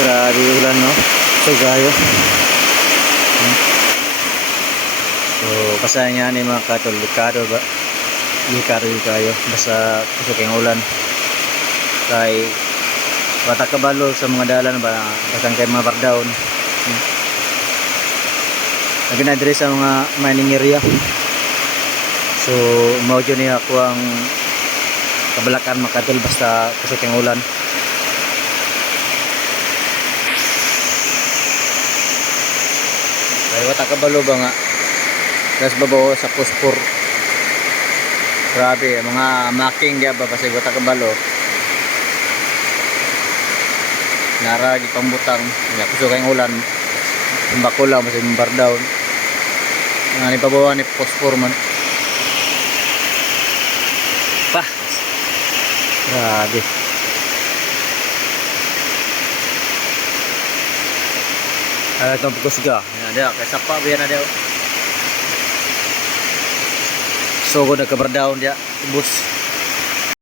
Grabe ulan, no? So gayo. So pasayan ni mga katol, likado ba? Likado kayo basta kusog yung ulan. Kay bata kabalo sa mga dalan ba datang kay mga bardaon. Lagi na diri sa mga mining area. So mao jud ni ako ang kabalakan makatol basta kusog yung ulan. Kay wata kabalo ba nga gas babaw sa puspor. Grabe mga making dia ba kasi wata kabalo. Naragi pambutang nya kusog yung ulan. Bakula masih membar daun. Nah, ini pabawa ni fosfor man. Pah. Grabe. Itong kusga. Ada kay sapa biyan ada. So go na kabar daun dia bus.